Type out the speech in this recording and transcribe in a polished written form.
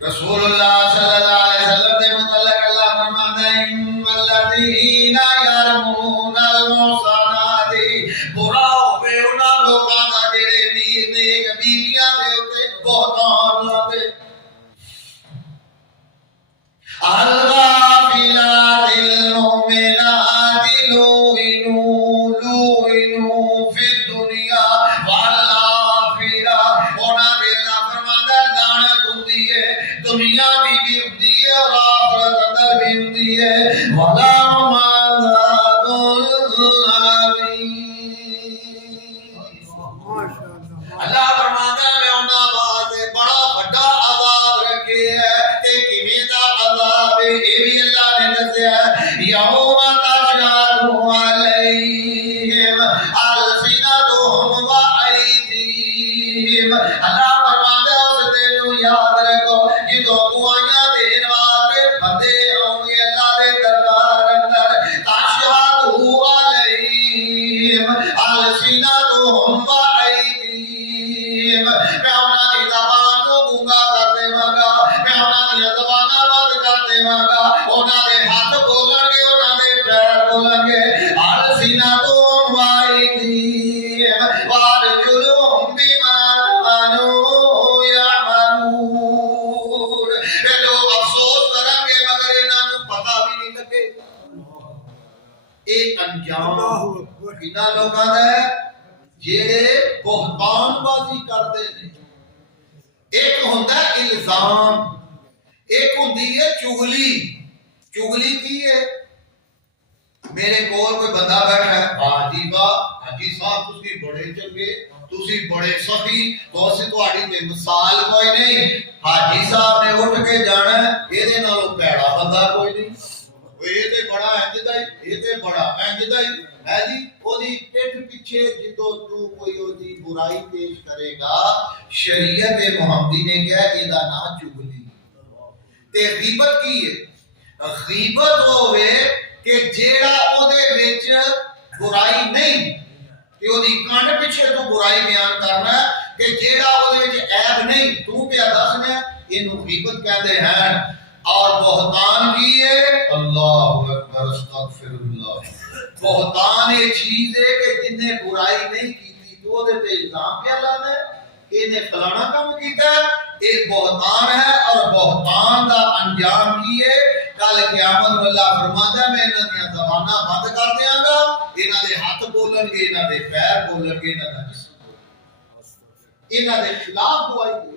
رسول اللہ صلی اللہ علیہ وسلم دے متعلق اللہ فرماتا ہے ان الذین یرمون المحصنات برا ہوے انہاں لوکاں دا جڑے نیک بیویاں دے اوتے بہتان لاندے الغافلات المؤمنات لعنوا فی الدنیا والآخرہ انہاں دے اللہ فرماتا ہے لعنت ہوندی ہے دنیا بھی ہوندی ہے اور آخرت اندر بھی ہوندی ہے وَلَهُمْ عَذَابٌ عَلِيمٌ اللہ فرماتا ہے میں انہاں واسطے بڑا بڑا عذاب رکھے ہے تے کیویں دا عذاب ہے یہ بھی اللہ نے دسیا ہے یوم تشہد علیہم السنتہم وایدیہم اللہ فرماتا ہے اس دن نو یاد رکھو جدوں گواہیاں دین واسطے بندے ہوں گے اللہ دے دربار اندر تشہد علیہم السنتہم وایدیہم میں انہاں دی زبان نو گونگا کر دیواں گا میں انہاں دی زباناں بند کر دیواں گا انہاں دے ہاتھ بولن گے انہاں دے پیر بولن گے السنتہم وایدیہم وارجلہم بما كانوا يعملون اے لوگ افسوس کریں گے مگر انہاں نوں پتہ بھی نہیں لگے اے انجام انہاں لوکاں دا ہے جڑے بہتان بازی کرتے ہیں ایک ہوتا ہے الزام ایک ہوندی ہے چغلی چغلی کی ہے میرے کول کوئی بندہ بیٹھا ہے حاجی حاجی صاحب تسی بڑے چنگے تسی بڑے سخی تو اسی تہاڈی تے مثال کوئی نہیں حاجی صاحب نے اٹھ کے جانا ہے اے دے نالوں پیڑا بندہ کوئی نہیں اے تے بڑا انج دا اے تے بڑا انج دا ہے جی اودی پیٹھ پیچھے جدوں تو کوئی اودی برائی پیش کرے گا شریعت محمدی نے کہا اے دا نام چغلی تے غیبت کی ہے غیبت ہوے کہ جیڑا اودے وچ برائی نہیں کہ اودی کانڈ پیچھے تو برائی بیان کرنا ہے کہ جیڑا اودے وچ عیب نہیں تو پیا دسنا اینو غیبت کہتے ہیں اور بہتان کی ہے اللہ اکبر استغفر اللہ بہتان یہ چیز ہے کہ جن نے برائی نہیں کی تو دے تے الزام پہ لانا ہے کہ نے فلانا کام کیتا ہے ایک بہتان ہے اور بہتان دا انجام کی ہے کل قیامت میں اللہ فرماتا ہے میں انہاں دی زباناں بند کر دیاں گا انہاں دے ہاتھ بولن گے انہاں دے پیر بولن گے انہاں دا جسم انہاں دے خلاف گواہی دے